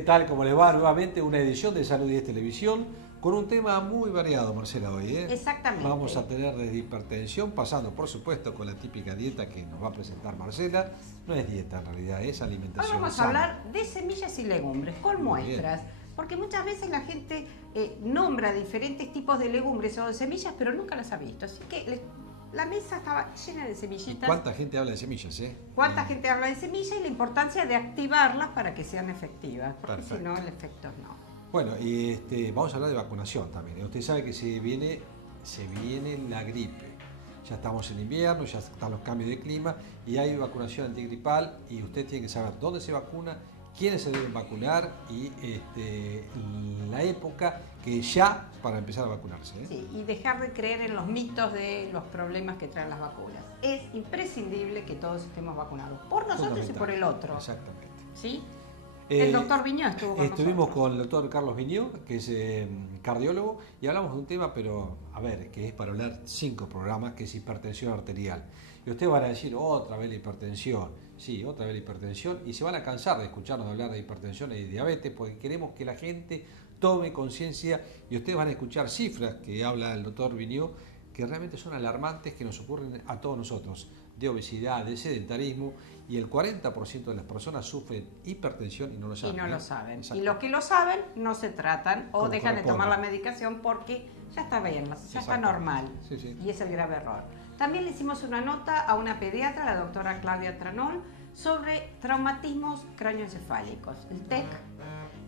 ¿qué tal? ¿Cómo le va? Nuevamente una edición de Salud 10 Televisión con un tema muy variado, Marcela, hoy. Exactamente. Vamos a tener desde hipertensión, pasando por supuesto con la típica dieta que nos va a presentar Marcela. No es dieta en realidad, es Hoy alimentación vamos a sana. hablar de semillas y legumbres con Muy muestras. Porque muchas veces la gente nombra diferentes tipos de legumbres o de semillas, pero nunca las ha visto. Así que la mesa estaba llena de ¿Y semillitas. cuánta gente habla de semillas, ¿Cuánta gente habla de semillas y la importancia de activarlas para que sean efectivas? Porque si no, el efecto no. Bueno, y vamos a hablar de vacunación también. Usted sabe que se viene la gripe. Ya estamos en invierno, ya están los cambios de clima y hay vacunación antigripal y usted tiene que saber dónde se vacuna, quiénes se deben vacunar y la época que ya para empezar a vacunarse. Sí, y dejar de creer en los mitos de los problemas que traen las vacunas. Es imprescindible que todos estemos vacunados, por nosotros y por el otro. Exactamente. ¿Sí? El doctor Viñó estuvimos nosotros. con el doctor Carlos Viñó, que es cardiólogo, y hablamos de un tema, pero a ver, que es para hablar 5 programas, que es hipertensión arterial. Y ustedes van a decir, otra vez la hipertensión. Sí, otra vez la hipertensión, y se van a cansar de escucharnos hablar de hipertensión y diabetes, porque queremos que la gente tome conciencia, y ustedes van a escuchar cifras que habla el doctor Viñó, que realmente son alarmantes, que nos ocurren a todos nosotros, de obesidad, de sedentarismo, y el 40% de las personas sufren hipertensión y no lo saben. Y no lo saben. Y los que lo saben no se tratan o dejan de tomar la medicación porque ya está bien, ya está normal. Sí, sí. Y es el grave error. También le hicimos una nota a una pediatra, la doctora Claudia Tranol, sobre traumatismos cráneoencefálicos, el TEC,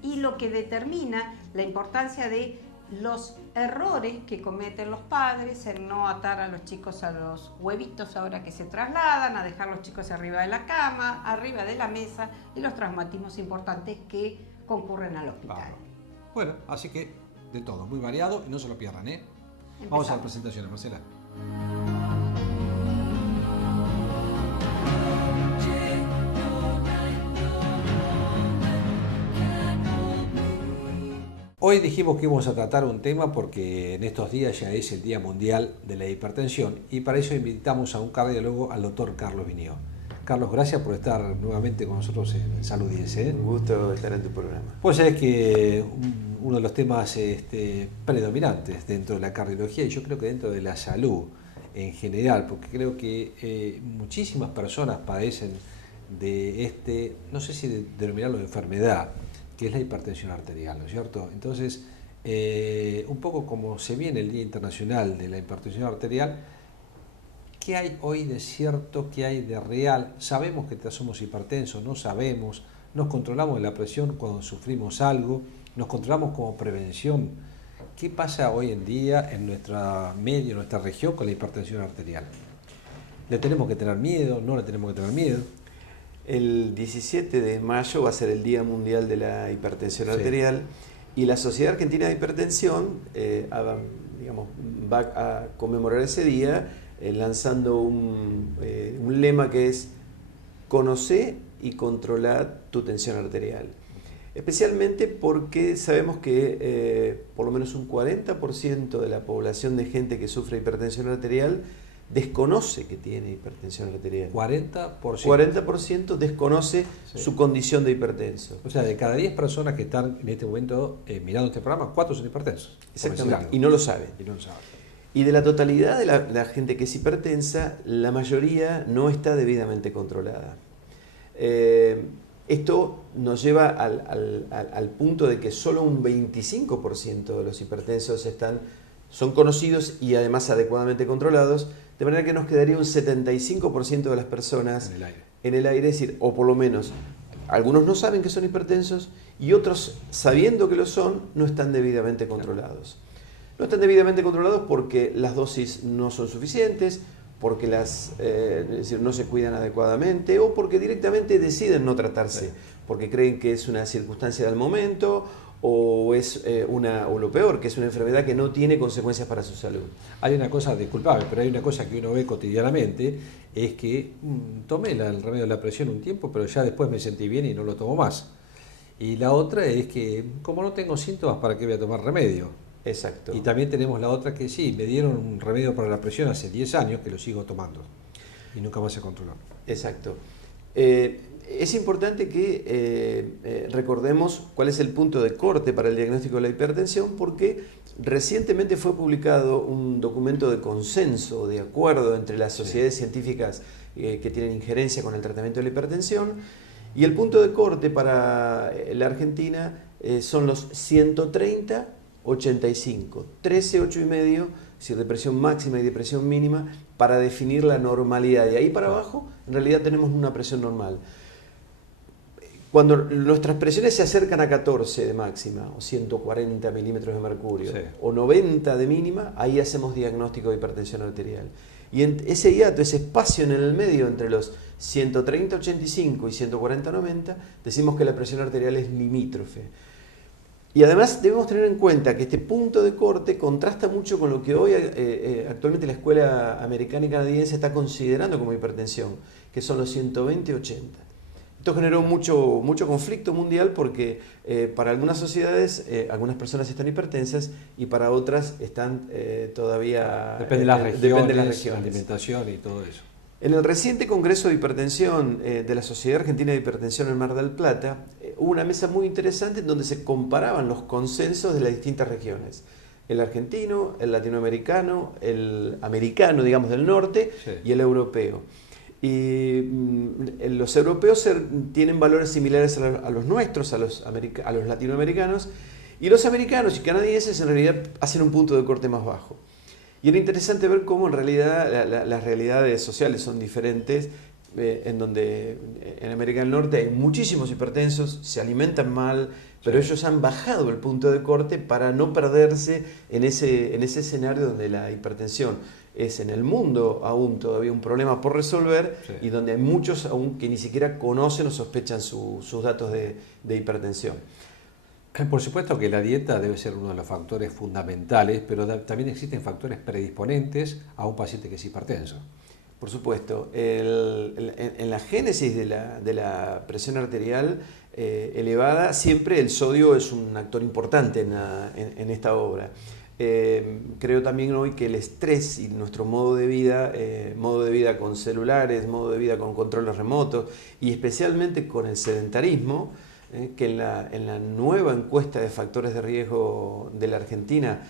y lo que determina la importancia de los errores que cometen los padres en no atar a los chicos a los huevitos ahora que se trasladan, a dejar a los chicos arriba de la cama, arriba de la mesa, y los traumatismos importantes que concurren al hospital. Bueno, así que de todo, muy variado y no se lo pierdan, Vamos a las presentaciones, Marcela. Hoy dijimos que íbamos a tratar un tema porque en estos días ya es el Día Mundial de la Hipertensión y para eso invitamos a un cardiólogo, al doctor Carlos Viñó. Carlos, gracias por estar nuevamente con nosotros en Salud 10. Un gusto estar en tu programa. Pues es que uno de los temas predominantes dentro de la cardiología y yo creo que dentro de la salud en general, porque creo que muchísimas personas padecen de no sé si denominarlo de enfermedad, que es la hipertensión arterial, ¿no es cierto? Entonces, un poco como se viene el Día Internacional de la Hipertensión Arterial, ¿qué hay hoy de cierto, qué hay de real? Sabemos que somos hipertensos, no sabemos, nos controlamos de la presión cuando sufrimos algo, nos controlamos como prevención. ¿Qué pasa hoy en día en nuestra medio, en nuestra región con la hipertensión arterial? ¿Le tenemos que tener miedo? ¿No le tenemos que tener miedo? El 17 de mayo va a ser el Día Mundial de la Hipertensión Arterial y la Sociedad Argentina de Hipertensión va a conmemorar ese día lanzando un lema que es conocer y controlar tu tensión arterial. Especialmente porque sabemos que por lo menos un 40% de la población de gente que sufre hipertensión arterial desconoce que tiene hipertensión arterial. 40%. 40% desconoce su condición de hipertenso. O sea, de cada 10 personas que están en este momento mirando este programa, 4 son hipertensos. Exactamente, y no lo saben. Y de la totalidad de la gente que es hipertensa, la mayoría no está debidamente controlada. Esto nos lleva al punto de que solo un 25% de los hipertensos son conocidos y además adecuadamente controlados, de manera que nos quedaría un 75% de las personas en el aire, es decir, o por lo menos algunos no saben que son hipertensos y otros, sabiendo que lo son, no están debidamente controlados. No están debidamente controlados porque las dosis no son suficientes, porque es decir, no se cuidan adecuadamente o porque directamente deciden no tratarse, porque creen que es una circunstancia del momento o es o lo peor, que es una enfermedad que no tiene consecuencias para su salud. Hay una cosa, disculpame, pero hay una cosa que uno ve cotidianamente, es que tomé el remedio de la presión un tiempo, pero ya después me sentí bien y no lo tomo más. Y la otra es que, como no tengo síntomas, ¿para qué voy a tomar remedio? Exacto. Y también tenemos la otra que sí, me dieron un remedio para la presión hace 10 años que lo sigo tomando y nunca más se controló. Exacto. es importante que recordemos cuál es el punto de corte para el diagnóstico de la hipertensión, porque recientemente fue publicado un documento de consenso, de acuerdo entre las sociedades científicas que tienen injerencia con el tratamiento de la hipertensión, y el punto de corte para la Argentina son los 130-85, 13, 8,5, es decir, depresión máxima y depresión mínima, para definir la normalidad. De ahí para abajo, en realidad tenemos una presión normal. Cuando nuestras presiones se acercan a 14 de máxima, o 140 milímetros de mercurio, o 90 de mínima, ahí hacemos diagnóstico de hipertensión arterial. Y en ese hiato, ese espacio en el medio entre los 130-85 y 140-90, decimos que la presión arterial es limítrofe. Y además debemos tener en cuenta que este punto de corte contrasta mucho con lo que hoy actualmente la escuela americana y canadiense está considerando como hipertensión, que son los 120-80. Esto generó mucho conflicto mundial porque para algunas sociedades, algunas personas están hipertensas y para otras están todavía... Depende de las regiones, la alimentación y todo eso. En el reciente Congreso de Hipertensión de la Sociedad Argentina de Hipertensión en Mar del Plata, hubo una mesa muy interesante en donde se comparaban los consensos de las distintas regiones. El argentino, el latinoamericano, el americano, digamos, del norte, y el europeo. Y los europeos tienen valores similares a los nuestros, a los latinoamericanos, y los americanos y canadienses en realidad hacen un punto de corte más bajo. Y era interesante ver cómo en realidad las realidades sociales son diferentes, en donde en América del Norte hay muchísimos hipertensos, se alimentan mal, pero ellos han bajado el punto de corte para no perderse en ese escenario donde la hipertensión es en el mundo aún todavía un problema por resolver, y donde hay muchos aún que ni siquiera conocen o sospechan sus datos de hipertensión. Por supuesto que la dieta debe ser uno de los factores fundamentales, pero también existen factores predisponentes a un paciente que es hipertenso. Por supuesto, en la génesis de la presión arterial elevada, siempre el sodio es un actor importante en esta obra. Creo también hoy que el estrés y nuestro modo de vida con celulares, modo de vida con controles remotos y especialmente con el sedentarismo, que en la nueva encuesta de factores de riesgo de la Argentina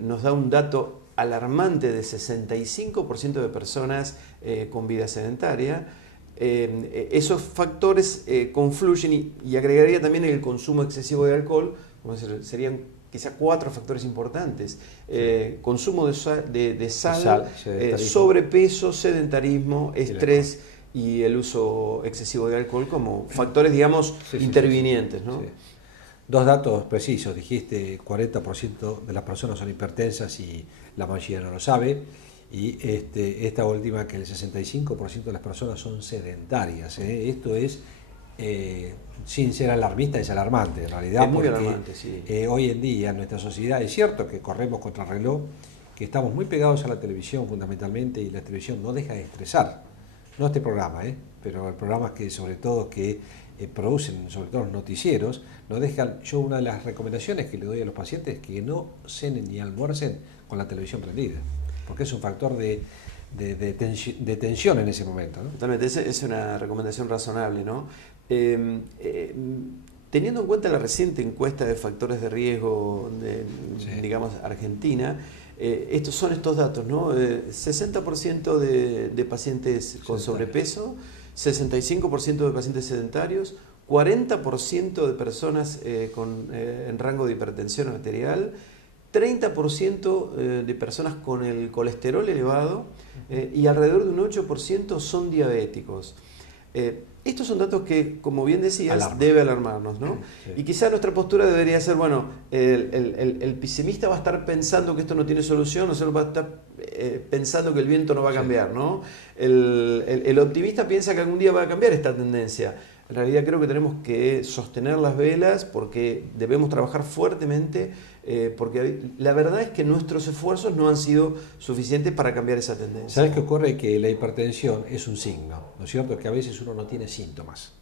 nos da un dato alarmante de 65% de personas con vida sedentaria. Esos factores confluyen y agregaría también el consumo excesivo de alcohol, serían quizá 4 factores importantes: consumo de sal, sobrepeso, sedentarismo, estrés y el uso excesivo de alcohol como factores, digamos, intervinientes, ¿no? Sí. 2 datos precisos, dijiste 40% de las personas son hipertensas y la mayoría no lo sabe, y esta última, que el 65% de las personas son sedentarias. Esto es, sin ser alarmista, es alarmante en realidad, es muy porque alarmante, sí. Hoy en día en nuestra sociedad es cierto que corremos contra el reloj, que estamos muy pegados a la televisión fundamentalmente, y la televisión no deja de estresar. No este programa, pero el programa que sobre todo que producen, sobre todo los noticieros, no dejan. Yo, una de las recomendaciones que le doy a los pacientes es que no cenen ni almuercen con la televisión prendida, porque es un factor de tensión en ese momento, ¿no? Totalmente, es una recomendación razonable, ¿no? Teniendo en cuenta la reciente encuesta de factores de riesgo digamos, Argentina, estos datos, ¿no? 60% de pacientes con sobrepeso, 65% de pacientes sedentarios, 40% de personas en rango de hipertensión arterial, 30% de personas con el colesterol elevado, y alrededor de un 8% son diabéticos. Estos son datos que, como bien decías, debe alarmarnos, ¿no? Sí. Y quizá nuestra postura debería ser, bueno, el pesimista va a estar pensando que esto no tiene solución, nosotros va a estar pensando que el viento no va a cambiar, ¿no? El optimista piensa que algún día va a cambiar esta tendencia. En realidad creo que tenemos que sostener las velas, porque debemos trabajar fuertemente, porque la verdad es que nuestros esfuerzos no han sido suficientes para cambiar esa tendencia. ¿Sabes qué ocurre? Que la hipertensión es un signo, ¿no es cierto? Que a veces uno no tiene síntomas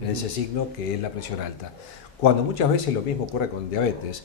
en ese signo, que es la presión alta. Cuando muchas veces lo mismo ocurre con diabetes,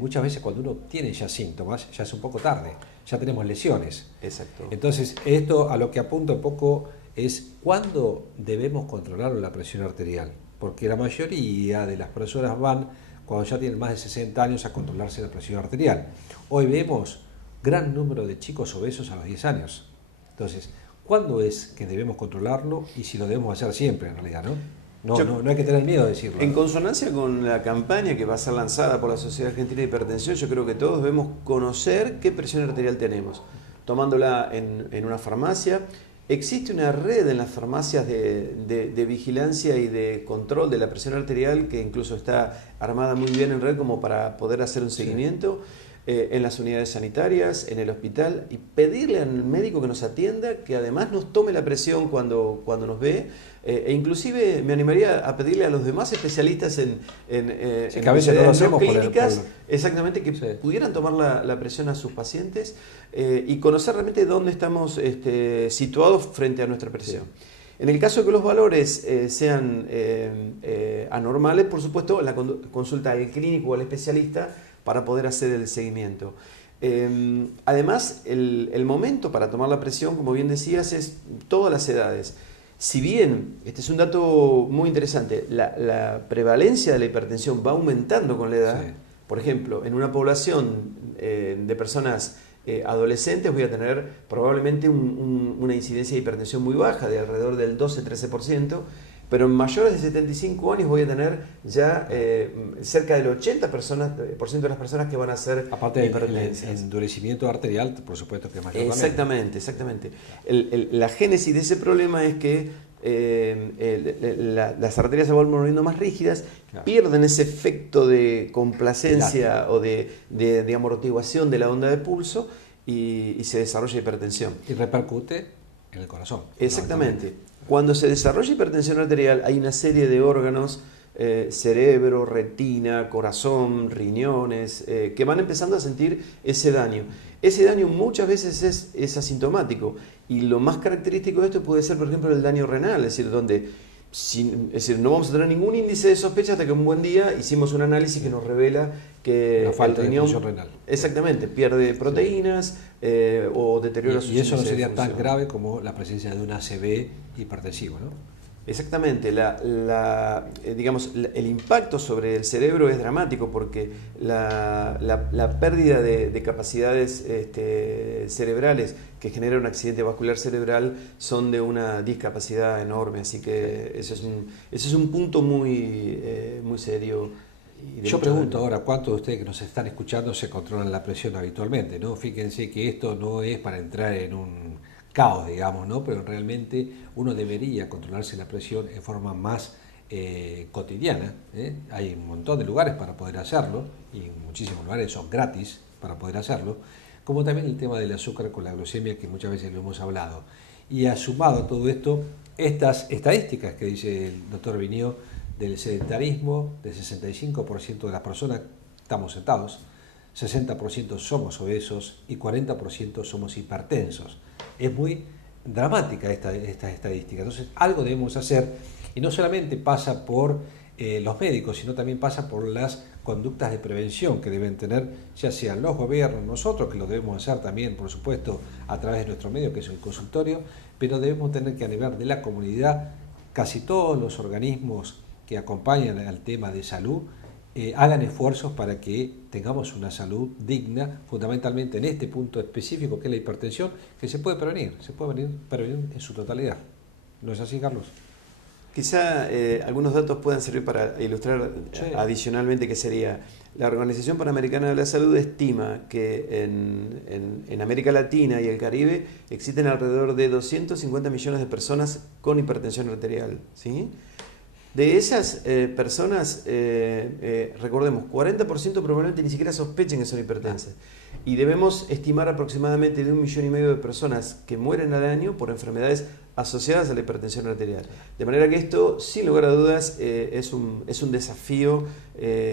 muchas veces cuando uno tiene ya síntomas, ya es un poco tarde, ya tenemos lesiones. Exacto. Entonces, esto a lo que apunta un poco es cuándo debemos controlar la presión arterial, porque la mayoría de las personas van cuando ya tienen más de 60 años a controlarse la presión arterial. Hoy vemos gran número de chicos obesos a los 10 años. Entonces, ¿cuándo es que debemos controlarlo y si lo debemos hacer siempre en realidad, no? No hay que tener miedo de decirlo. En consonancia con la campaña que va a ser lanzada por la Sociedad Argentina de Hipertensión, yo creo que todos debemos conocer qué presión arterial tenemos. Tomándola en una farmacia. Existe una red en las farmacias de vigilancia y de control de la presión arterial que incluso está armada muy bien en red como para poder hacer un seguimiento. En las unidades sanitarias, en el hospital, y pedirle al médico que nos atienda, que además nos tome la presión cuando nos ve, e inclusive me animaría a pedirle a los demás especialistas en que a veces no lo hacemos clínicas, exactamente, que pudieran tomar la presión a sus pacientes y conocer realmente dónde estamos situados frente a nuestra presión. En el caso de que los valores sean anormales, por supuesto, la consulta al clínico o al especialista para poder hacer el seguimiento. Además, el momento para tomar la presión, como bien decías, es todas las edades. Si bien, este es un dato muy interesante, la prevalencia de la hipertensión va aumentando con la edad. Sí. Por ejemplo, en una población de personas adolescentes voy a tener probablemente una incidencia de hipertensión muy baja, de alrededor del 12-13%, pero en mayores de 75 años voy a tener ya cerca del 80% de las personas que van a ser hipertensas. El endurecimiento arterial, por supuesto que es mayor. Exactamente. La génesis de ese problema es que las arterias se vuelven volviendo más rígidas, claro, pierden ese efecto de complacencia o de amortiguación de la onda de pulso y se desarrolla hipertensión. Y repercute en el corazón. Exactamente. Cuando se desarrolla hipertensión arterial hay una serie de órganos, cerebro, retina, corazón, riñones, que van empezando a sentir ese daño. Ese daño muchas veces es asintomático y lo más característico de esto puede ser, por ejemplo, el daño renal, es decir, donde no vamos a tener ningún índice de sospecha hasta que un buen día hicimos un análisis que nos revela que la falta el riñón, de función renal. Exactamente, pierde proteínas o deteriora sus índices. Y eso no sería tan grave como la presencia de un ACV hipertensivo, ¿no? Exactamente, digamos, el impacto sobre el cerebro es dramático porque la pérdida de capacidades cerebrales que genera un accidente vascular cerebral son de una discapacidad enorme, así que ese es un punto muy serio. Yo pregunto ahora, ¿cuántos de ustedes que nos están escuchando se controlan la presión habitualmente, ¿no? Fíjense que esto no es para entrar en un caos, digamos, ¿no? Pero realmente uno debería controlarse la presión en forma más cotidiana. Hay un montón de lugares para poder hacerlo y en muchísimos lugares son gratis para poder hacerlo, como también el tema del azúcar con la glucemia que muchas veces lo hemos hablado. Y sumado a todo esto, estas estadísticas que dice el doctor Vinio del sedentarismo, del 65% de las personas estamos sentados, 60% somos obesos y 40% somos hipertensos. Es muy dramática esta estadística. Entonces, algo debemos hacer y no solamente pasa por los médicos, sino también pasa por las conductas de prevención que deben tener, ya sean los gobiernos, nosotros, que lo debemos hacer también, por supuesto, a través de nuestro medio, que es el consultorio, pero debemos tener que a nivel de la comunidad, casi todos los organismos que acompañan al tema de salud, hagan esfuerzos para que tengamos una salud digna, fundamentalmente en este punto específico que es la hipertensión, que se puede prevenir en su totalidad. ¿No es así, Carlos? Quizá algunos datos puedan servir para ilustrar adicionalmente que sería, la Organización Panamericana de la Salud estima que en América Latina y el Caribe existen alrededor de 250 millones de personas con hipertensión arterial, ¿sí? De esas personas, recordemos, 40% probablemente ni siquiera sospechen que son hipertensas. Y debemos estimar aproximadamente de 1,5 millones de personas que mueren al año por enfermedades asociadas a la hipertensión arterial. De manera que esto, sin lugar a dudas, es un desafío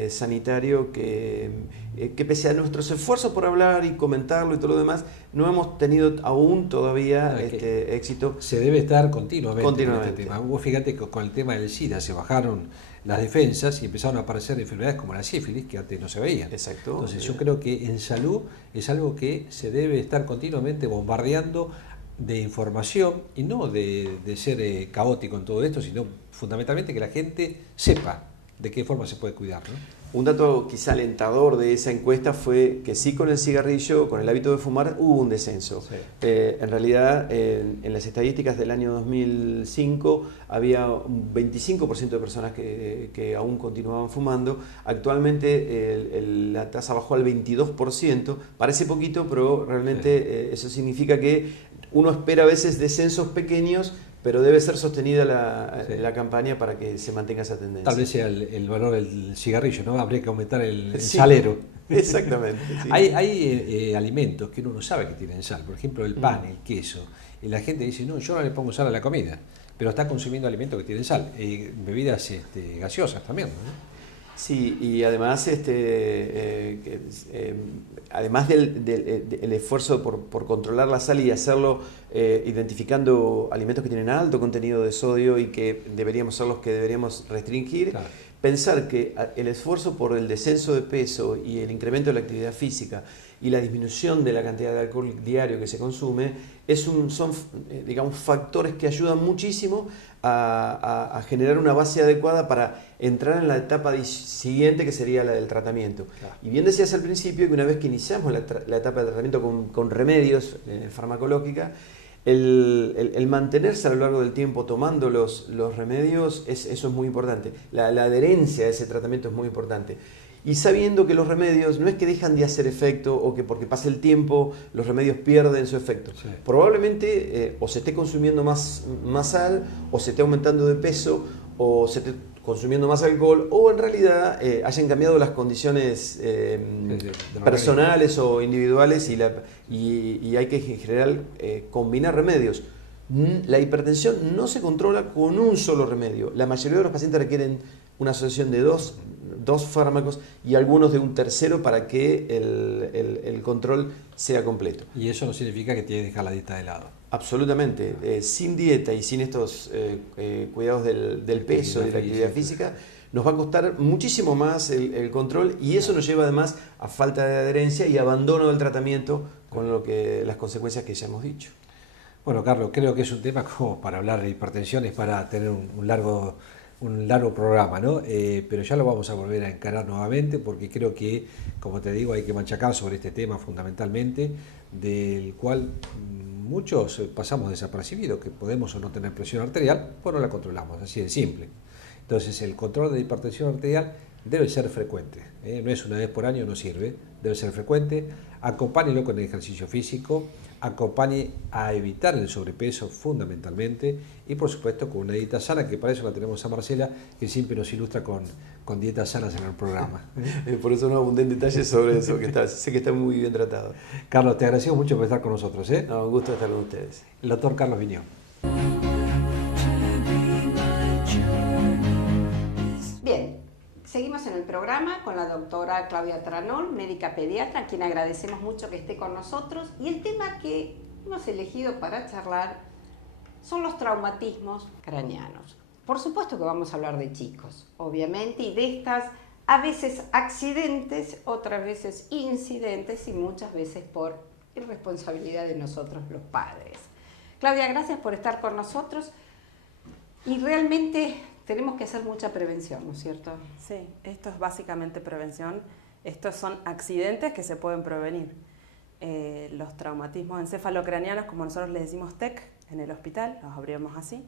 sanitario que pese a nuestros esfuerzos por hablar y comentarlo y todo lo demás, no hemos tenido aún todavía éxito. Se debe estar continuamente. En este tema. Vos fíjate que con el tema del SIDA se bajaron las defensas y empezaron a aparecer enfermedades como la sífilis que antes no se veían. Exacto. Entonces yo creo que en salud es algo que se debe estar continuamente bombardeando de información y no de ser caótico en todo esto, sino fundamentalmente que la gente sepa de qué forma se puede cuidar, ¿no? Un dato quizá alentador de esa encuesta fue que sí, con el cigarrillo, con el hábito de fumar, hubo un descenso. Sí. En realidad, en las estadísticas del año 2005 había un 25% de personas que aún continuaban fumando. Actualmente la tasa bajó al 22%. Parece poquito, pero realmente eso significa que uno espera a veces descensos pequeños, pero debe ser sostenida la campaña para que se mantenga esa tendencia. Tal vez sea el valor del cigarrillo, ¿no? Habría que aumentar el Sí, salero. Exactamente. Sí. Hay alimentos que uno no sabe que tienen sal, por ejemplo el pan, el queso, y la gente dice, no, yo no le pongo sal a la comida, pero está consumiendo alimentos que tienen sal, bebidas gaseosas también, ¿no? Sí, y además, además del esfuerzo por controlar la sal y hacerlo identificando alimentos que tienen alto contenido de sodio y que deberíamos ser los que deberíamos restringir, Claro. pensar que el esfuerzo por el descenso de peso y el incremento de la actividad física y la disminución de la cantidad de alcohol diario que se consume son digamos, factores que ayudan muchísimo a generar una base adecuada para entrar en la etapa siguiente, que sería la del tratamiento. Claro. Y bien decías al principio que una vez que iniciamos la etapa de tratamiento con remedios farmacológica, el mantenerse a lo largo del tiempo tomando los remedios, eso es muy importante. La adherencia a ese tratamiento es muy importante. Y sabiendo que los remedios no es que dejan de hacer efecto o que porque pasa el tiempo los remedios pierden su efecto. Sí. Probablemente o se esté consumiendo más sal, o se esté aumentando de peso, o se esté consumiendo más alcohol, o en realidad hayan cambiado las condiciones personales o individuales y hay que en general combinar remedios. La hipertensión no se controla con un solo remedio. La mayoría de los pacientes requieren una asociación de dos fármacos y algunos de un tercero para que el control sea completo. Y eso no significa que tienes que dejar la dieta de lado. Absolutamente. Sin dieta y sin estos cuidados del peso y de la actividad física, nos va a costar muchísimo más el control, y eso nos lleva además a falta de adherencia y abandono del tratamiento, con las consecuencias que ya hemos dicho. Bueno, Carlos, creo que es un tema como para hablar de hipertensión, es para tener un largo programa, ¿no? Pero ya lo vamos a volver a encarar nuevamente, porque creo que, como te digo, hay que machacar sobre este tema fundamentalmente, del cual muchos pasamos desapercibidos, que podemos o no tener presión arterial, pues no la controlamos, así de simple. Entonces, el control de hipertensión arterial debe ser frecuente, no es una vez por año, no sirve, debe ser frecuente. Acompáñelo con el ejercicio físico, acompañe a evitar el sobrepeso fundamentalmente, y por supuesto con una dieta sana, que para eso la tenemos a Marcela, que siempre nos ilustra con dietas sanas en el programa. Por eso no abundé en detalles sobre eso, que sé que está muy bien tratado. Carlos, te agradecemos mucho por estar con nosotros. No, un gusto estar con ustedes. El doctor Carlos Viñó. Bien, seguimos en el programa con la doctora Claudia Tranol, médica pediatra, a quien agradecemos mucho que esté con nosotros. Y el tema que hemos elegido para charlar son los traumatismos craneanos. Por supuesto que vamos a hablar de chicos, obviamente, y de estas a veces accidentes, otras veces incidentes y muchas veces por irresponsabilidad de nosotros los padres. Claudia, gracias por estar con nosotros, y realmente tenemos que hacer mucha prevención, ¿no es cierto? Sí, esto es básicamente prevención. Estos son accidentes que se pueden prevenir. Los traumatismos encefalocraneanos, como nosotros les decimos TEC en el hospital, los abrimos así,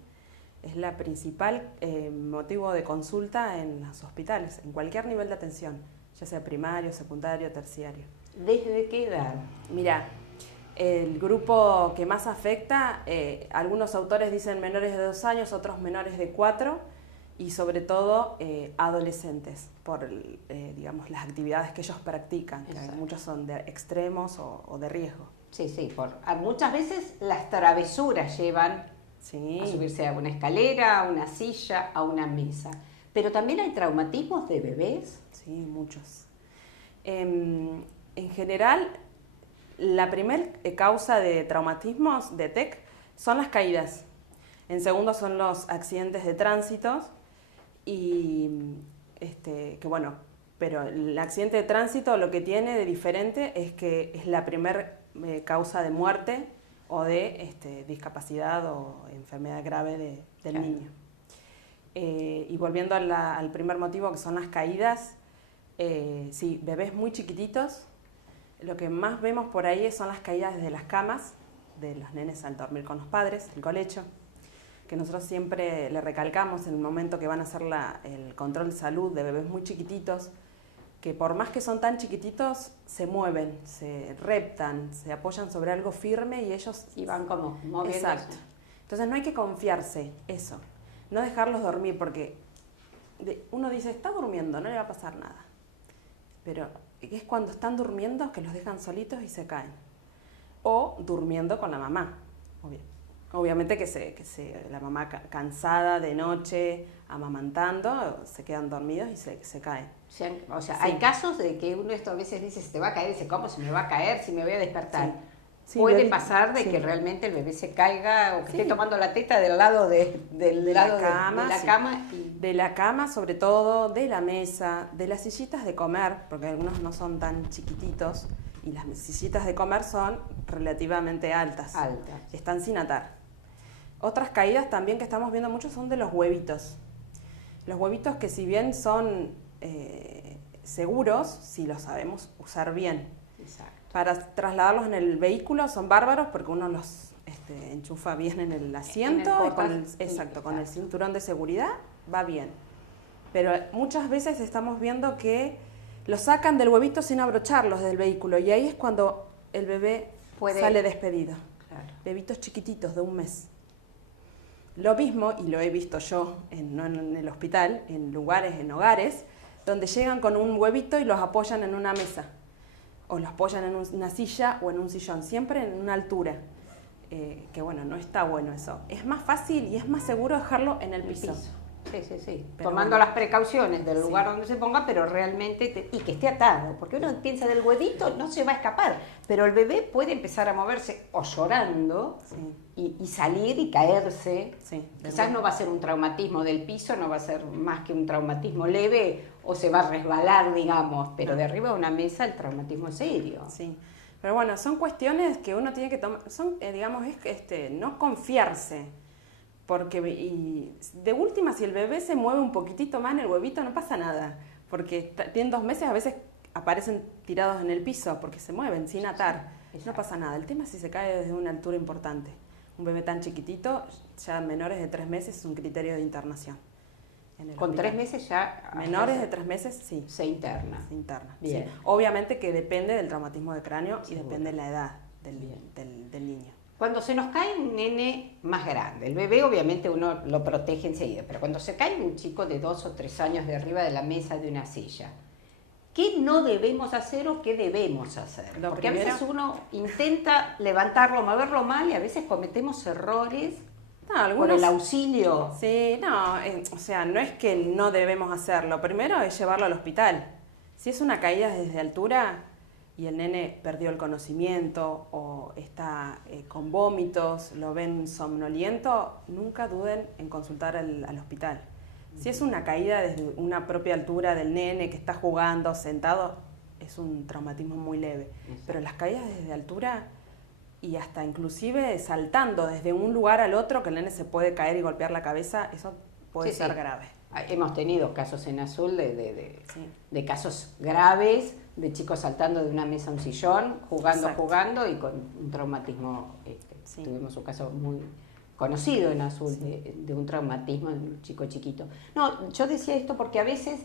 es la principal motivo de consulta en los hospitales, en cualquier nivel de atención, ya sea primario, secundario, terciario. ¿Desde qué edad? Mira, el grupo que más afecta, algunos autores dicen menores de 2 años, otros menores de 4, y sobre todo adolescentes, por digamos, las actividades que ellos practican, que muchos son de extremos o de riesgo. Sí, muchas veces las travesuras llevan a subirse a una escalera, a una silla, a una mesa. Pero también hay traumatismos de bebés. Sí, muchos. En general, la primer causa de traumatismos de TEC son las caídas. En segundo son los accidentes de tránsito, y pero el accidente de tránsito lo que tiene de diferente es que es la primer causa de muerte o de discapacidad o enfermedad grave del Claro. niño. Y volviendo al primer motivo, que son las caídas, sí, bebés muy chiquititos, lo que más vemos por ahí son las caídas desde las camas, de los nenes al dormir con los padres, el colecho, que nosotros siempre le recalcamos en el momento que van a hacer el control de salud de bebés muy chiquititos, que por más que son tan chiquititos, se mueven, se reptan, se apoyan sobre algo firme y ellos... Y van como moviéndose. Exacto. Entonces no hay que confiarse, eso. No dejarlos dormir, porque uno dice, está durmiendo, no le va a pasar nada. Pero es cuando están durmiendo que los dejan solitos y se caen. O durmiendo con la mamá. Obviamente que la mamá cansada de noche, amamantando, se quedan dormidos y se caen. O sea, Sí. hay casos de que uno esto a veces dice, se te va a caer, y dice, ¿cómo se me va a caer si me voy a despertar? Sí. Puede Sí, pasar de sí. que realmente el bebé se caiga o que Sí. esté tomando la teta del lado de la sí. cama. Y De la cama, sobre todo, de la mesa, de las sillitas de comer, porque algunos no son tan chiquititos, y las sillitas de comer son relativamente altas. Están sin atar. Otras caídas también que estamos viendo mucho son de los huevitos. Los huevitos que si bien son seguros, si los sabemos usar bien. Exacto. Para trasladarlos en el vehículo son bárbaros porque uno los enchufa bien en el asiento En el y con popas. con el cinturón de seguridad va bien. Pero muchas veces estamos viendo que los sacan del huevito sin abrocharlos del vehículo y ahí es cuando el bebé sale despedido. Claro. Bebitos chiquititos de 1 mes. Lo mismo, y lo he visto yo, no en el hospital, en hogares, donde llegan con un huevito y los apoyan en una mesa. O los apoyan en una silla o en un sillón, siempre en una altura. Que bueno, no está bueno eso. Es más fácil y es más seguro dejarlo en el piso. Sí. Pero Tomando bueno. las precauciones del lugar donde se ponga, pero realmente, y que esté atado, porque uno piensa del huevito, no se va a escapar, pero el bebé puede empezar a moverse o llorando y salir y caerse. Sí, Quizás no va a ser un traumatismo del piso, no va a ser más que un traumatismo leve o se va a resbalar, digamos, pero de arriba de una mesa el traumatismo es serio. Sí, pero bueno, son cuestiones que uno tiene que tomar, son, digamos, no confiarse, porque y de última, si el bebé se mueve un poquitito más en el huevito, no pasa nada, porque tienen 2 meses, a veces aparecen tirados en el piso, porque se mueven sin atar, no pasa nada. El tema es si se cae desde una altura importante. Un bebé tan chiquitito, ya menores de 3 meses, es un criterio de internación. Con 3 meses ya... Menores de 3 meses, sí. Se interna. Se interna. Bien. Sí. Obviamente que depende del traumatismo de cráneo y Seguro. depende de la edad del niño. Cuando se nos cae un nene más grande, el bebé obviamente uno lo protege enseguida, pero cuando se cae un chico de 2 o 3 años de arriba de la mesa de una silla, ¿qué no debemos hacer o qué debemos hacer? Porque a veces uno intenta levantarlo, moverlo mal y a veces cometemos errores por el auxilio. Sí, no, o sea, no es que no debemos hacerlo. Primero es llevarlo al hospital. Si es una caída desde altura y el nene perdió el conocimiento o está con vómitos, lo ven somnoliento, nunca duden en consultar al hospital. Si es una caída desde una propia altura del nene que está jugando, sentado, es un traumatismo muy leve. Exacto. Pero las caídas desde altura y hasta inclusive saltando desde un lugar al otro, que el nene se puede caer y golpear la cabeza, eso puede ser grave. Hemos tenido casos en Azul de casos graves, de chicos saltando de una mesa a un sillón, jugando y con un traumatismo. Tuvimos un caso muy conocido en Azul de un traumatismo de un chico chiquito. No, yo decía esto porque a veces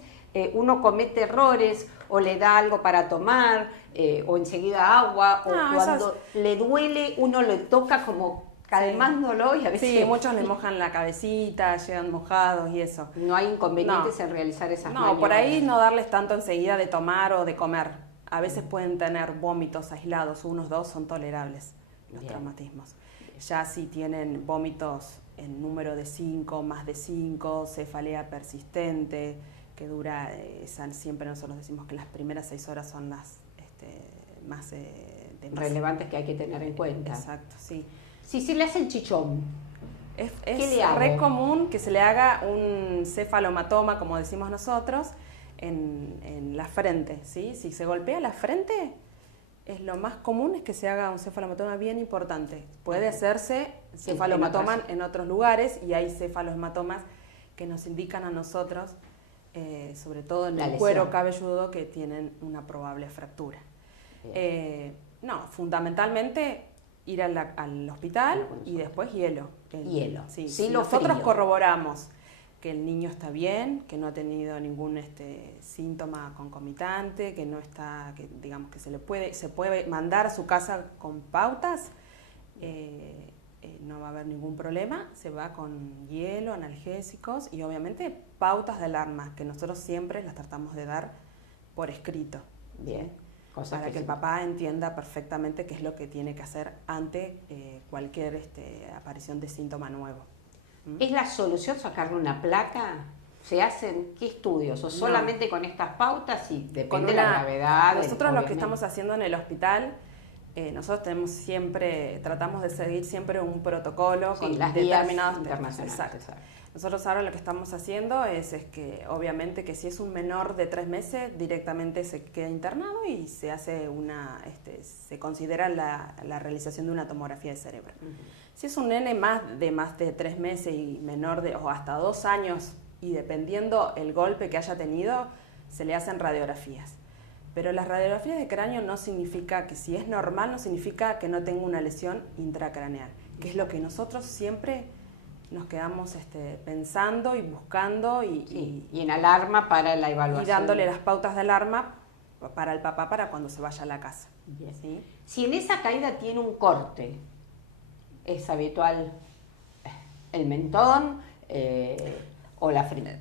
uno comete errores o le da algo para tomar o enseguida agua o cuando le duele uno le toca como calmándolo y a veces... Sí, muchos le mojan la cabecita, llegan mojados y eso. No hay inconvenientes en realizar esas maniobras. No, por ahí no darles tanto enseguida de tomar o de comer. A veces pueden tener vómitos aislados, 1 o 2 son tolerables los traumatismos. Ya si tienen vómitos en número de 5, más de 5, cefalea persistente, que dura, siempre nosotros decimos que las primeras 6 horas son las más relevantes que hay que tener en cuenta. Exacto, sí. Si se le hace el chichón, es le hago? re común que se le haga un cefalomatoma, como decimos nosotros, en la frente, ¿sí? Si se golpea la frente, lo más común es que se haga un cefalohematoma bien importante. Puede hacerse cefalohematoma en otros lugares y hay cefalomatomas que nos indican a nosotros, sobre todo en el cuero cabelludo, que tienen una probable fractura. No, fundamentalmente ir al hospital y después hielo. Hielo. Sí, si nosotros corroboramos que el niño está bien, que no ha tenido ningún síntoma concomitante, que no está, que digamos que se puede mandar a su casa con pautas, no va a haber ningún problema, se va con hielo, analgésicos y obviamente pautas de alarma, que nosotros siempre las tratamos de dar por escrito. Bien. ¿Sí? Para que el papá entienda perfectamente qué es lo que tiene que hacer ante cualquier aparición de síntoma nuevo. ¿Es la solución sacarle una placa? ¿Se hacen qué estudios? ¿O solamente con estas pautas y depende de la gravedad? Nosotros lo que estamos haciendo en el hospital, nosotros tratamos de seguir siempre un protocolo con las determinados internacionales. Exacto. Nosotros ahora lo que estamos haciendo es que obviamente que si es un menor de 3 meses directamente se queda internado y se hace se considera la realización de una tomografía de cerebro. Si es un nene más de 3 meses y menor o hasta 2 años y dependiendo el golpe que haya tenido, se le hacen radiografías. Pero las radiografías de cráneo no significa que si es normal, no significa que no tenga una lesión intracraneal, que es lo que nosotros siempre nos quedamos pensando y buscando y en alarma para la evaluación. Y dándole las pautas de alarma para el papá para cuando se vaya a la casa. Bien. ¿Sí? Si en esa caída tiene un corte, ¿es habitual el mentón o la frente?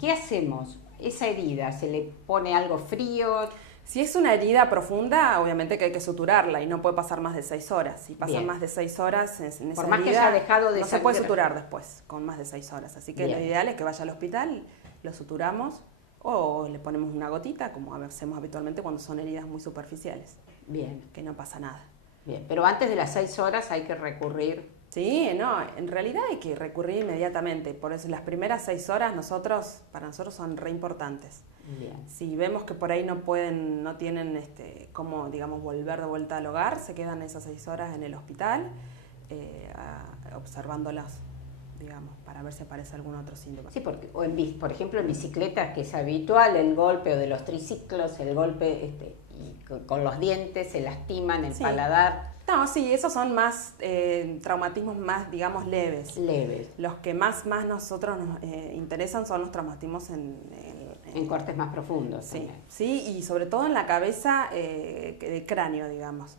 ¿Qué hacemos? Esa herida, ¿se le pone algo frío? Si es una herida profunda, obviamente que hay que suturarla y no puede pasar más de 6 horas. Si pasan más de 6 horas en esa herida, por más que haya dejado de no se puede suturar después con más de 6 horas. Así que lo ideal es que vaya al hospital, lo suturamos o le ponemos una gotita, como hacemos habitualmente cuando son heridas muy superficiales. Bien. Que no pasa nada. Bien, pero antes de las 6 horas hay que recurrir. Sí, no, en realidad hay que recurrir inmediatamente. Por eso las primeras 6 horas para nosotros son re importantes. Bien. Si vemos que por ahí no tienen cómo, digamos, volver de vuelta al hogar, se quedan esas 6 horas en el hospital observándolas, digamos, para ver si aparece algún otro síntoma. Sí, porque, por ejemplo, en bicicletas, que es habitual el golpe, o de los triciclos, el golpe y con los dientes, se lastiman el paladar. No, sí, esos son más traumatismos más, digamos, leves. Leves. Los que más nosotros nos interesan son los traumatismos en cortes más profundos. Sí, también. Sí, y sobre todo en la cabeza de cráneo, digamos.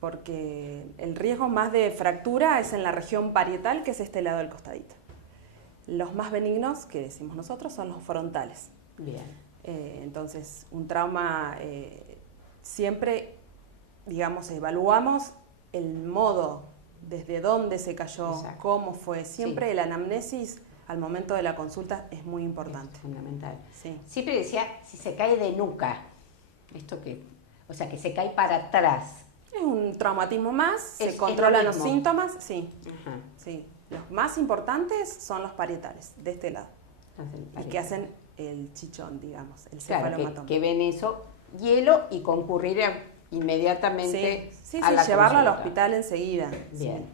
Porque el riesgo más de fractura es en la región parietal, que es este lado del costadito. Los más benignos, que decimos nosotros, son los frontales. Bien. Entonces, un trauma siempre, digamos, evaluamos el modo, desde dónde se cayó, Exacto. Cómo fue. Siempre el anamnesis al momento de la consulta es muy importante. Es fundamental. Sí. Siempre decía, si se cae de nuca, o sea, que se cae para atrás. Es un traumatismo más, se controlan los síntomas, sí. Ajá. Sí. Los más importantes son los parietales, de este lado. Y que hacen el chichón, digamos, el cefalomatoma. Que ven eso, hielo y concurrir inmediatamente a la llevarlo al consulta. hospital enseguida. Bien. Sí.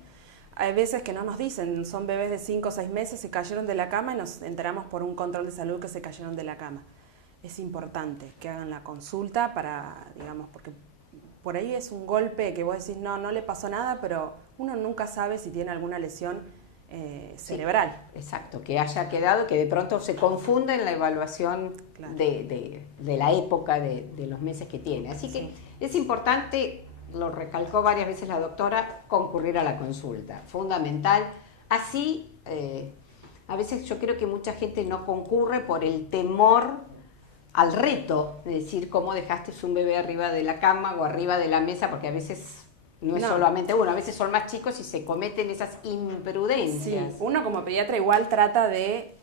Hay veces que no nos dicen, son bebés de 5 o 6 meses, se cayeron de la cama y nos enteramos por un control de salud que se cayeron de la cama. Es importante que hagan la consulta digamos, porque por ahí es un golpe que vos decís, no le pasó nada, pero uno nunca sabe si tiene alguna lesión cerebral. Exacto, que haya quedado, que de pronto se confunde en la evaluación de la época de los meses que tiene. Así que es importante, lo recalcó varias veces la doctora, concurrir a la consulta, fundamental. Así, a veces yo creo que mucha gente no concurre por el temor al reto, de decir cómo dejaste un bebé arriba de la cama o arriba de la mesa, porque a veces no es solamente uno, a veces son más chicos y se cometen esas imprudencias. Sí, uno como pediatra igual trata de,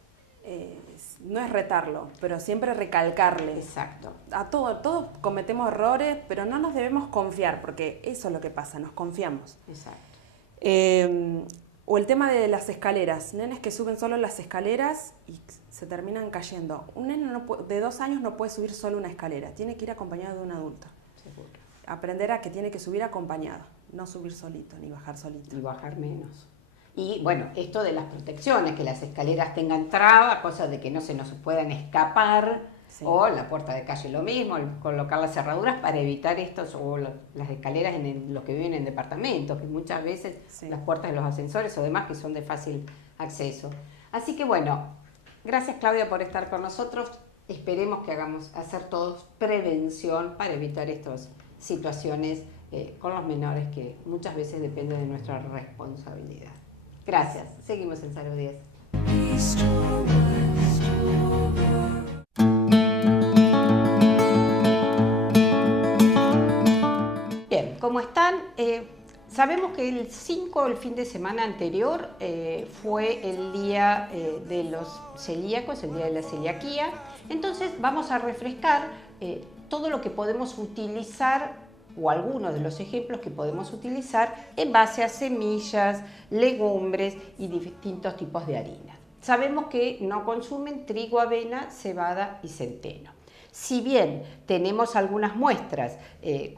no es retarlo, pero siempre recalcarle. Exacto. Todos cometemos errores, pero no nos debemos confiar, porque eso es lo que pasa, nos confiamos. Exacto. O el tema de las escaleras, nenes que suben solo las escaleras y se terminan cayendo. Un nene de 2 años no puede subir solo una escalera, tiene que ir acompañado de un adulto. Seguro. Aprender a que tiene que subir acompañado, no subir solito ni bajar solito. Y bajar menos. Y bueno, esto de las protecciones, que las escaleras tengan traba, cosas de que no se nos puedan escapar, Sí. o la puerta de calle lo mismo, colocar las cerraduras para evitar estos, o las escaleras en los que viven en departamentos, que muchas veces Sí. las puertas de los ascensores o demás que son de fácil acceso. Así que bueno, gracias Claudia por estar con nosotros. Esperemos que hacer todos prevención para evitar estas situaciones con los menores que muchas veces depende de nuestra responsabilidad. Gracias. Seguimos en Salud 10. Bien, ¿cómo están? Sabemos que el 5, el fin de semana anterior, fue el día de los celíacos, el día de la celiaquía. Entonces vamos a refrescar todo lo que podemos utilizar o algunos de los ejemplos que podemos utilizar en base a semillas, legumbres y distintos tipos de harinas. Sabemos que no consumen trigo, avena, cebada y centeno. Si bien tenemos algunas muestras,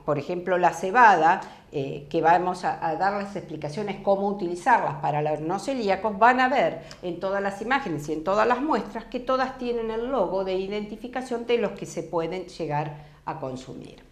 por ejemplo la cebada, que vamos a dar las explicaciones cómo utilizarlas para los no celíacos, van a ver en todas las imágenes y en todas las muestras que todas tienen el logo de identificación de los que se pueden llegar a consumir.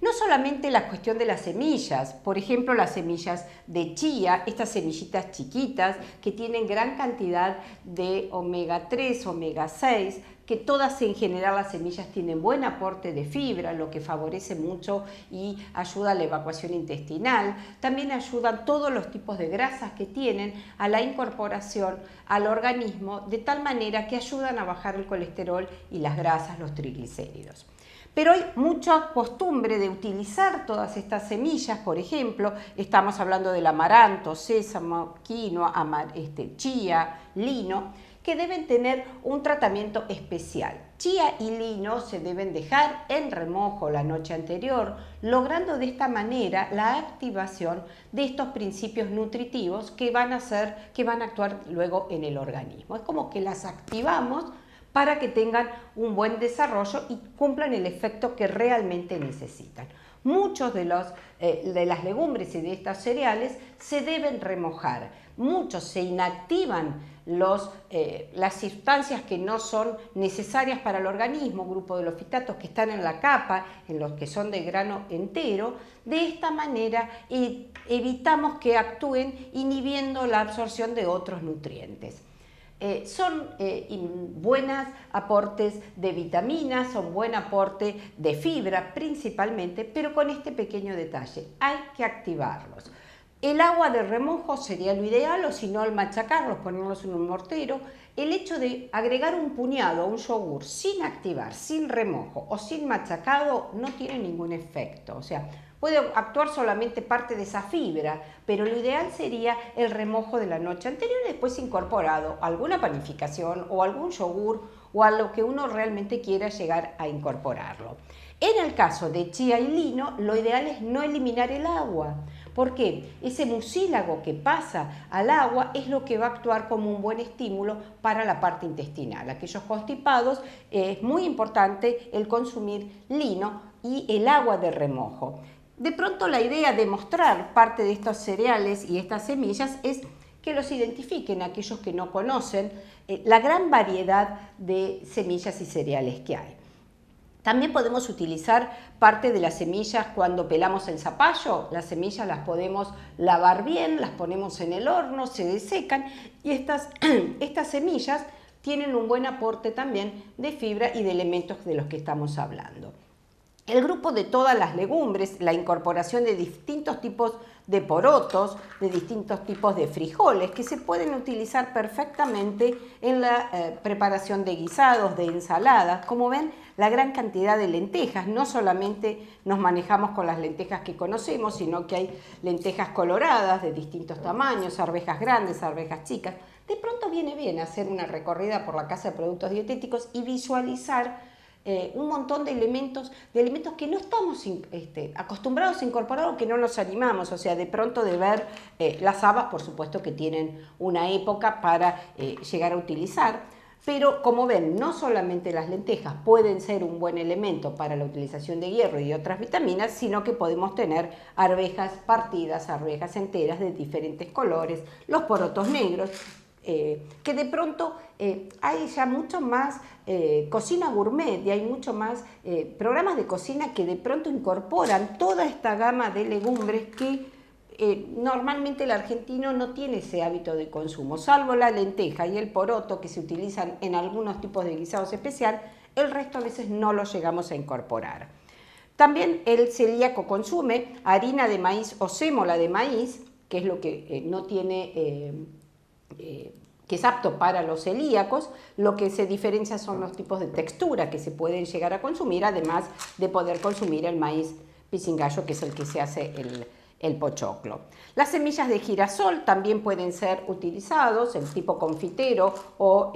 No solamente la cuestión de las semillas, por ejemplo las semillas de chía, estas semillitas chiquitas que tienen gran cantidad de omega 3, omega 6, que todas en general las semillas tienen buen aporte de fibra, lo que favorece mucho y ayuda a la evacuación intestinal. También ayudan todos los tipos de grasas que tienen a la incorporación al organismo, de tal manera que ayudan a bajar el colesterol y las grasas, los triglicéridos. Pero hay mucha costumbre de utilizar todas estas semillas, por ejemplo, estamos hablando del amaranto, sésamo, quinoa, chía, lino, que deben tener un tratamiento especial. Chía y lino se deben dejar en remojo la noche anterior, logrando de esta manera la activación de estos principios nutritivos que van a actuar luego en el organismo. Es como que las activamos para que tengan un buen desarrollo y cumplan el efecto que realmente necesitan. Muchos de las legumbres y de estos cereales se deben remojar. Muchos se inactivan las sustancias que no son necesarias para el organismo, grupo de los fitatos que están en la capa, en los que son de grano entero. De esta manera evitamos que actúen inhibiendo la absorción de otros nutrientes. Son buenos aportes de vitaminas, son buen aporte de fibra principalmente, pero con este pequeño detalle, hay que activarlos. El agua de remojo sería lo ideal, o si no, al machacarlos, ponerlos en un mortero. El hecho de agregar un puñado a un yogur sin activar, sin remojo o sin machacado no tiene ningún efecto. O sea, puede actuar solamente parte de esa fibra, pero lo ideal sería el remojo de la noche anterior y después incorporado a alguna panificación o algún yogur o a lo que uno realmente quiera llegar a incorporarlo. En el caso de chía y lino, lo ideal es no eliminar el agua. ¿Por qué? Ese mucílago que pasa al agua es lo que va a actuar como un buen estímulo para la parte intestinal. Aquellos constipados, es muy importante el consumir lino y el agua de remojo. De pronto la idea de mostrar parte de estos cereales y estas semillas es que los identifiquen aquellos que no conocen la gran variedad de semillas y cereales que hay. También podemos utilizar parte de las semillas cuando pelamos el zapallo. Las semillas las podemos lavar bien, las ponemos en el horno, se desecan y estas semillas tienen un buen aporte también de fibra y de elementos de los que estamos hablando. El grupo de todas las legumbres, la incorporación de distintos tipos de porotos, de distintos tipos de frijoles que se pueden utilizar perfectamente en la preparación de guisados, de ensaladas. Como ven, la gran cantidad de lentejas, no solamente nos manejamos con las lentejas que conocemos, sino que hay lentejas coloradas de distintos tamaños, arvejas grandes, arvejas chicas. De pronto viene bien hacer una recorrida por la Casa de Productos Dietéticos y visualizar un montón de elementos que no estamos acostumbrados a incorporar o que no nos animamos, o sea, de pronto de ver las habas, por supuesto que tienen una época para llegar a utilizar. Pero como ven, no solamente las lentejas pueden ser un buen elemento para la utilización de hierro y otras vitaminas, sino que podemos tener arvejas partidas, arvejas enteras de diferentes colores, los porotos negros, que de pronto hay ya mucho más cocina gourmet y hay mucho más programas de cocina que de pronto incorporan toda esta gama de legumbres que normalmente el argentino no tiene ese hábito de consumo, salvo la lenteja y el poroto que se utilizan en algunos tipos de guisados especial, el resto a veces no lo llegamos a incorporar. También el celíaco consume harina de maíz o sémola de maíz, que es lo que no tiene, que es apto para los celíacos. Lo que se diferencia son los tipos de textura que se pueden llegar a consumir, además de poder consumir el maíz pisingallo, que es el que se hace el pochoclo. Las semillas de girasol también pueden ser utilizados, el tipo confitero o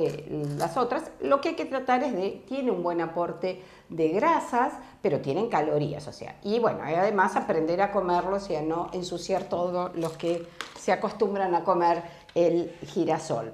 las otras. Lo que hay que tratar es de, tiene un buen aporte de grasas, pero tienen calorías, o sea, y bueno, además aprender a comerlos y a no ensuciar todos los que se acostumbran a comer el girasol.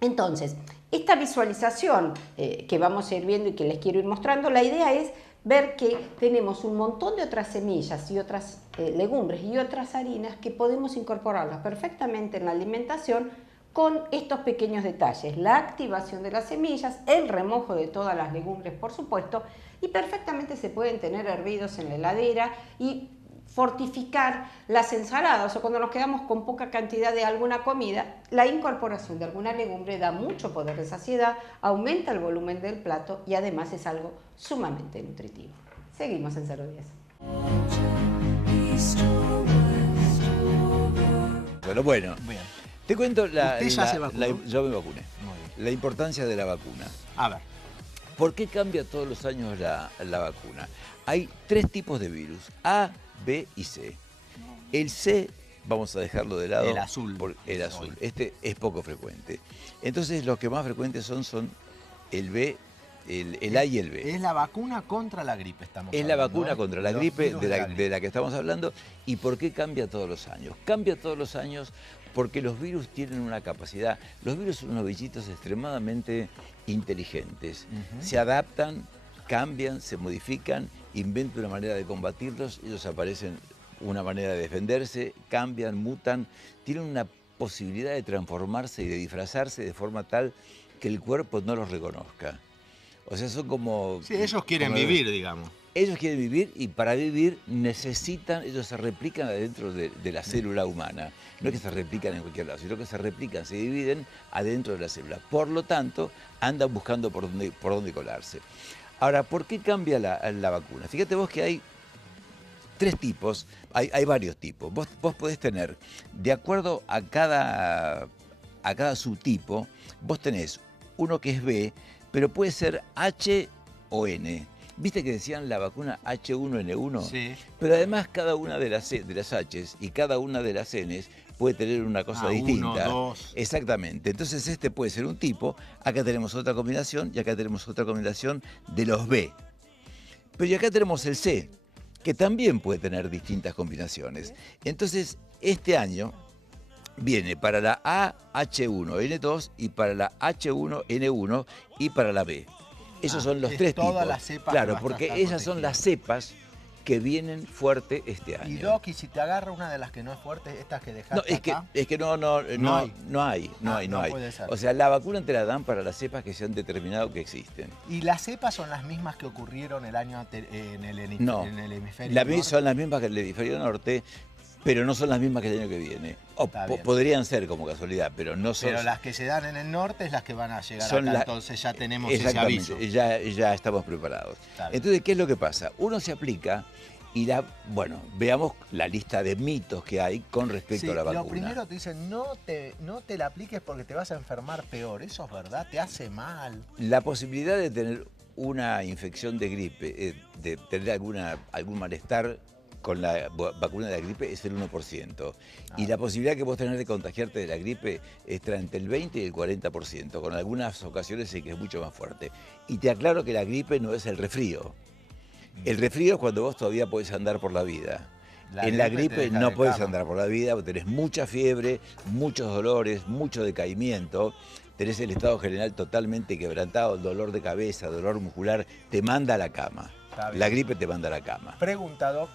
Entonces, esta visualización que vamos a ir viendo y que les quiero ir mostrando, la idea es ver que tenemos un montón de otras semillas y otras legumbres y otras harinas que podemos incorporarlas perfectamente en la alimentación con estos pequeños detalles, la activación de las semillas, el remojo de todas las legumbres, por supuesto, y perfectamente se pueden tener hervidos en la heladera y fortificar las ensaladas, o cuando nos quedamos con poca cantidad de alguna comida, la incorporación de alguna legumbre da mucho poder de saciedad, aumenta el volumen del plato y además es algo sumamente nutritivo. Seguimos en 010. Bueno, Bien. te cuento yo me vacuné. La importancia de la vacuna. A ver. ¿Por qué cambia todos los años la vacuna? Hay 3 tipos de virus, A, B y C. El C, vamos a dejarlo de lado. El azul. El azul. Este es poco frecuente. Entonces los que más frecuentes son el B, el A y el B. Es la vacuna contra la gripe, estamos Es hablando. la vacuna contra la gripe virus de la que estamos hablando. ¿Y por qué cambia todos los años? Cambia todos los años porque los virus tienen una capacidad. Los virus son unos bichitos extremadamente inteligentes. Se adaptan, cambian, se modifican, inventan una manera de combatirlos, ellos aparecen una manera de defenderse, cambian, mutan, tienen una posibilidad de transformarse y de disfrazarse de forma tal que el cuerpo no los reconozca. O sea, son como... Sí, ellos quieren vivir, digamos. Ellos quieren vivir y para vivir necesitan, ellos se replican adentro de la célula humana. No es que se replican en cualquier lado, sino que se replican, se dividen adentro de la célula. Por lo tanto, andan buscando por dónde colarse. Ahora, ¿por qué cambia la vacuna? Fíjate vos que hay 3 tipos, hay varios tipos. Vos podés tener, de acuerdo a cada subtipo, vos tenés uno que es B, pero puede ser H o N. ¿Viste que decían la vacuna H1N1? Sí. Pero además cada una de las H's y cada una de las N's puede tener una cosa distinta. 1, 2. Exactamente. Entonces este puede ser un tipo, acá tenemos otra combinación y acá tenemos otra combinación de los B. Pero y acá tenemos el C, que también puede tener distintas combinaciones. Entonces este año viene para la A H1N2 y para la H1N1 y para la B. Esos son los 3 tipos. Todas las cepas. Claro, porque esas son las cepas que vienen fuerte este año. Y Doc, y si te agarra una de las que no es fuerte, estas que dejaste No, acá. es que no hay. No puede ser. O sea, la vacuna te la dan para las cepas que se han determinado que existen. ¿Y las cepas son las mismas que ocurrieron el año en el hemisferio norte? Son las mismas que el hemisferio norte, pero no son las mismas que el año que viene. Podrían ser como casualidad, pero no son... Pero las que se dan en el norte es las que van a llegar acá, entonces ya tenemos ese exactamente, aviso. Ya estamos preparados. Entonces, ¿qué es lo que pasa? Uno se aplica y veamos la lista de mitos que hay con respecto a la vacuna. Lo primero te dicen, no te la apliques porque te vas a enfermar peor. Eso es verdad, te hace mal. La posibilidad de tener una infección de gripe, de tener algún malestar con la vacuna de la gripe es el 1%. Y la posibilidad que vos tenés de contagiarte de la gripe está entre el 20 y el 40%, con algunas ocasiones sí que es mucho más fuerte. Y te aclaro que la gripe no es el resfrío. El resfrío es cuando vos todavía podés andar por la vida. En la te gripe deja no de puedes cama. andar por la vida, porque tenés mucha fiebre, muchos dolores, mucho decaimiento, tenés el estado general totalmente quebrantado, dolor de cabeza, dolor muscular, te manda a la cama. Está bien. La gripe te manda a la cama. Pregunta, Doc.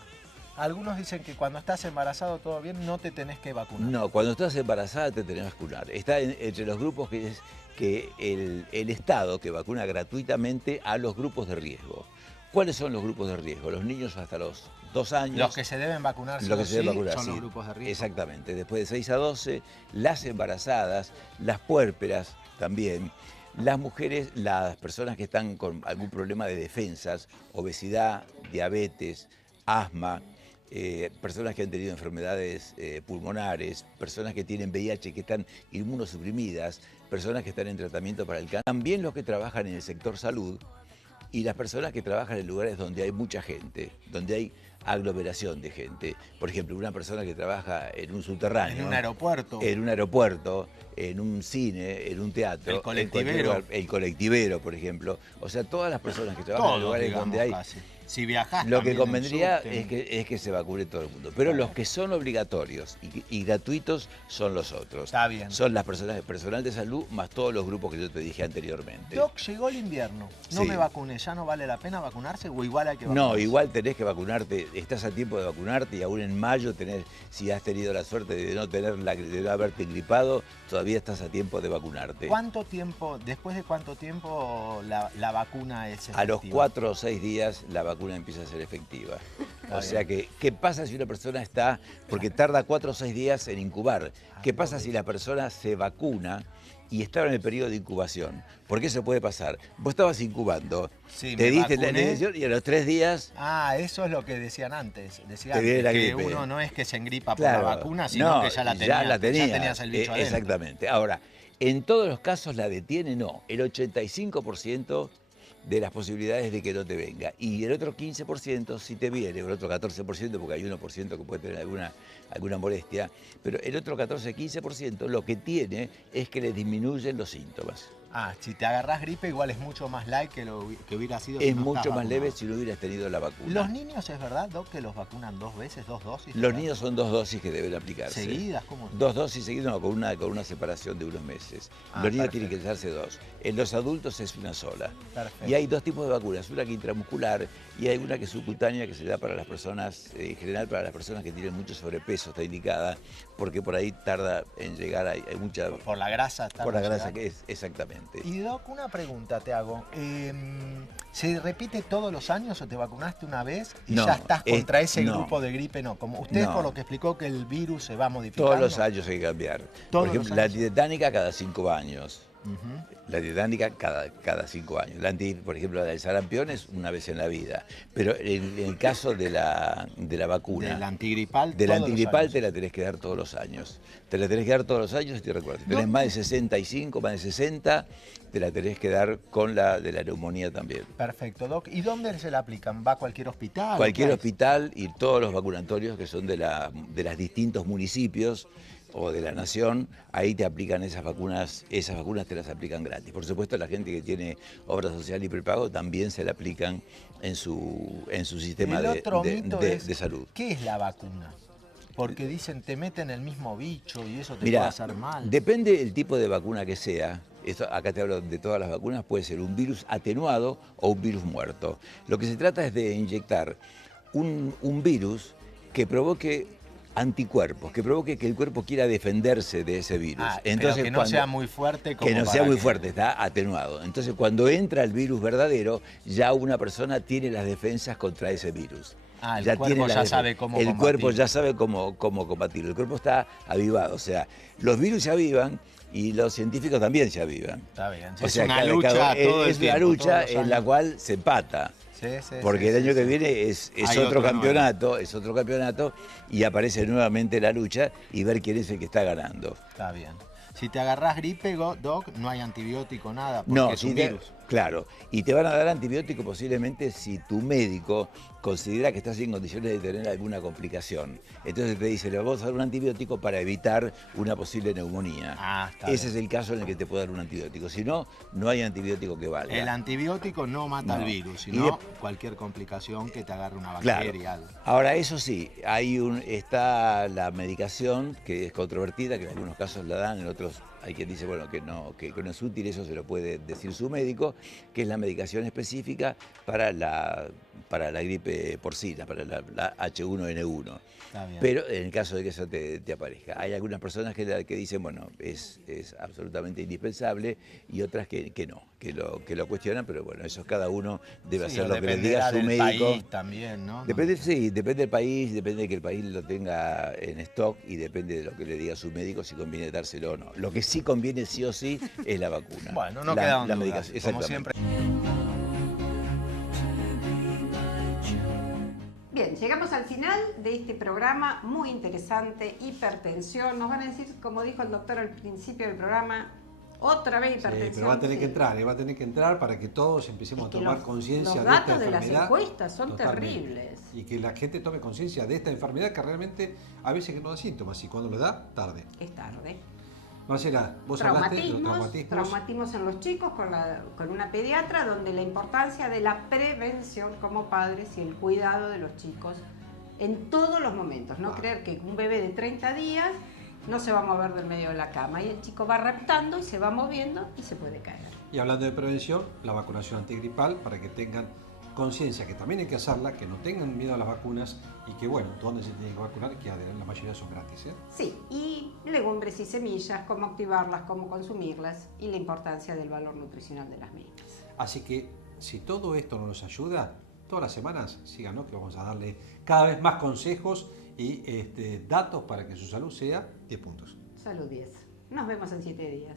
Algunos dicen que cuando estás embarazado todo bien, no te tenés que vacunar. No, cuando estás embarazada te tenés que vacunar. Está entre los grupos que es que el Estado que vacuna gratuitamente a los grupos de riesgo. ¿Cuáles son los grupos de riesgo? Los niños hasta los 2 años. Los que se deben vacunar, sí Los que o se deben sí, vacunar, son los sí. grupos de riesgo. Exactamente. Después de 6 a 12, las embarazadas, las puérperas también, las mujeres, las personas que están con algún problema de defensas, obesidad, diabetes, asma, personas que han tenido enfermedades pulmonares, personas que tienen VIH, que están inmunosuprimidas, personas que están en tratamiento para el cáncer, también los que trabajan en el sector salud y las personas que trabajan en lugares donde hay mucha gente, donde hay aglomeración de gente. Por ejemplo, una persona que trabaja en un subterráneo. En un aeropuerto. En un aeropuerto, en un cine, en un teatro. El colectivero. El colectivero, por ejemplo. O sea, todas las personas que trabajan en Todos, lugares digamos, donde hay... casi. Si viajás Lo que también en convendría subte. es que se vacune todo el mundo. Pero los que son obligatorios y gratuitos son los otros. Está bien. Son las personas, personal de salud, más todos los grupos que yo te dije anteriormente. Doc, llegó el invierno. No Sí. me vacuné. ¿Ya no vale la pena vacunarse o igual hay que vacunarse? No, igual tenés que vacunarte, estás a tiempo de vacunarte y aún en mayo tenés, si has tenido la suerte de no tener de no haberte gripado, todavía estás a tiempo de vacunarte. ¿Cuánto tiempo, después de cuánto tiempo la vacuna es efectiva? A los 4 o 6 días la vacuna empieza a ser efectiva. O sea que, ¿qué pasa si una persona está, porque tarda 4 o 6 días en incubar? ¿Qué pasa si la persona se vacuna y estaba en el periodo de incubación? Porque eso puede pasar. Vos estabas incubando, Sí, te me diste la vacuné. inyección y a los 3 días... Ah, eso es lo que decían antes. Decían Te viene la que gripe. uno no es que se engripa por Claro, la vacuna, sino no, que ya la tenías. ya la tenías. Ya tenías el bicho adentro. Exactamente. Ahora, en todos los casos la detiene, no. El 85% de las posibilidades de que no te venga. Y el otro 15% sí te viene, o el otro 14%, porque hay 1% que puede tener alguna molestia, pero el otro 14-15% lo que tiene es que le disminuyen los síntomas. Ah, si te agarrás gripe, igual es mucho más light que lo que hubiera sido si Es no mucho estás más leve vacunado. si no hubieras tenido la vacuna. ¿Los niños es verdad, Doc, que los vacunan 2 veces, 2 dosis? Los niños son 2 dosis que deben aplicarse. ¿Seguidas? ¿Cómo? 2 dosis seguidas, no, con una separación de unos meses. Ah, Los niños perfecto. tienen que darse 2. En los adultos es una sola. Perfecto. Y hay 2 tipos de vacunas, una que intramuscular y hay una que es subcutánea, que se da para las personas, en general para las personas que tienen mucho sobrepeso, está indicada, porque por ahí tarda en llegar, hay mucha... Por la grasa. Por la grasa ¿verdad? que es, exactamente. Y Doc, una pregunta te hago. ¿Se repite todos los años o te vacunaste una vez y No, ya estás contra ese no. grupo de gripe? No, como usted No. por lo que explicó que el virus se va modificando. Todos los años hay que cambiar. Todos Por ejemplo, los la años. antitetánica cada 5 años. Ujú. La antitetánica cada 5 años. Por ejemplo, la del sarampión es una vez en la vida. Pero en el caso de la vacuna, Del antigripal. de la todos los antigripal años. te la tenés que dar todos los años. Te la tenés que dar todos los años y te recuerdo. Si tenés más de 65, más de 60, te la tenés que dar con la de la neumonía también. Perfecto, Doc. ¿Y dónde se la aplican? ¿Va a cualquier hospital? Cualquier ¿Qué hay? hospital y todos los vacunatorios que son de los distintos municipios o de la nación, ahí te aplican esas vacunas te las aplican gratis. Por supuesto, la gente que tiene obra social y prepago también se la aplican en su sistema El otro de mito es, de salud. ¿qué es la vacuna? Porque dicen te meten el mismo bicho y eso te Mirá, puede hacer mal. depende del tipo de vacuna que sea. Esto, acá te hablo de todas las vacunas, puede ser un virus atenuado o un virus muerto. Lo que se trata es de inyectar un virus que provoque anticuerpos, que provoque que el cuerpo quiera defenderse de ese virus. Pero que no sea muy fuerte. Como Que no para sea muy fuerte, está atenuado. Entonces, cuando entra el virus verdadero, ya una persona tiene las defensas contra ese virus. Ah, el tiene cuerpo las ya defensas. sabe cómo El cuerpo combatir. ya sabe cómo combatirlo. El cuerpo está avivado. O sea, los virus se avivan y los científicos también se avivan. Está bien. O Es sea, una lucha todo el es una tiempo, lucha todos los en la años. cual se empata. Sí, sí, Porque sí, el año sí, que sí. viene es Hay otro otro campeonato, y aparece nuevamente la lucha y ver quién es el que está ganando. Está bien. Si te agarrás gripe, Doc, no hay antibiótico, nada, porque No, es un si te, virus. Claro, y te van a dar antibiótico posiblemente si tu médico considera que estás en condiciones de tener alguna complicación. Entonces te dice, le vamos a dar un antibiótico para evitar una posible neumonía. Ah, está Ese bien. es el caso en el que te puede dar un antibiótico. Si no, no hay antibiótico que valga. El antibiótico no mata No. el virus, Y sino cualquier complicación que te agarre una Claro. bacteria. Algo. Ahora, eso sí, está la medicación que es controvertida, que en algunos casos la dan, en otros hay quien dice, bueno, que no es útil, eso se lo puede decir su médico, que es la medicación específica para la gripe porcina, para la H1N1. Está bien. Pero en el caso de que eso te aparezca. Hay algunas personas que dicen, bueno, es absolutamente indispensable, y otras que no, que lo cuestionan, pero bueno, eso cada uno debe Sí, hacer lo que le dependerá diga su del médico. país también, ¿no? Depende del país, depende de que el país lo tenga en stock y depende de lo que le diga su médico si conviene dárselo o no. Lo que sí conviene sí o sí es la vacuna. Bueno, no la quedaban dudas, medicación, como exactamente. siempre. Bien, llegamos al final de este programa muy interesante, hipertensión. Nos van a decir, como dijo el doctor al principio del programa, otra vez Sí, hipertensión. pero va a tener que Sí. entrar, va a tener que entrar para que todos empecemos Es que a tomar los conciencia de datos esta de las enfermedad. encuestas son Totalmente. terribles. Y que la gente tome conciencia de esta enfermedad que realmente a veces que no da síntomas y cuando lo da, tarde. Es tarde. Marcela, vos hablaste de los Traumatismos, traumatismos en los chicos con una pediatra, donde la importancia de la prevención como padres y el cuidado de los chicos en todos los momentos. No creer que un bebé de 30 días no se va a mover del medio de la cama y el chico va raptando y se va moviendo y se puede caer. Y hablando de prevención, la vacunación antigripal para que tengan conciencia que también hay que hacerla, que no tengan miedo a las vacunas y que bueno, donde se tienen que vacunar, que la mayoría son gratis. Sí, y legumbres y semillas, cómo activarlas, cómo consumirlas y la importancia del valor nutricional de las mismas. Así que si todo esto no nos ayuda, todas las semanas síganos que vamos a darle cada vez más consejos y datos para que su salud sea 10 puntos. Salud 10. Nos vemos en 7 días.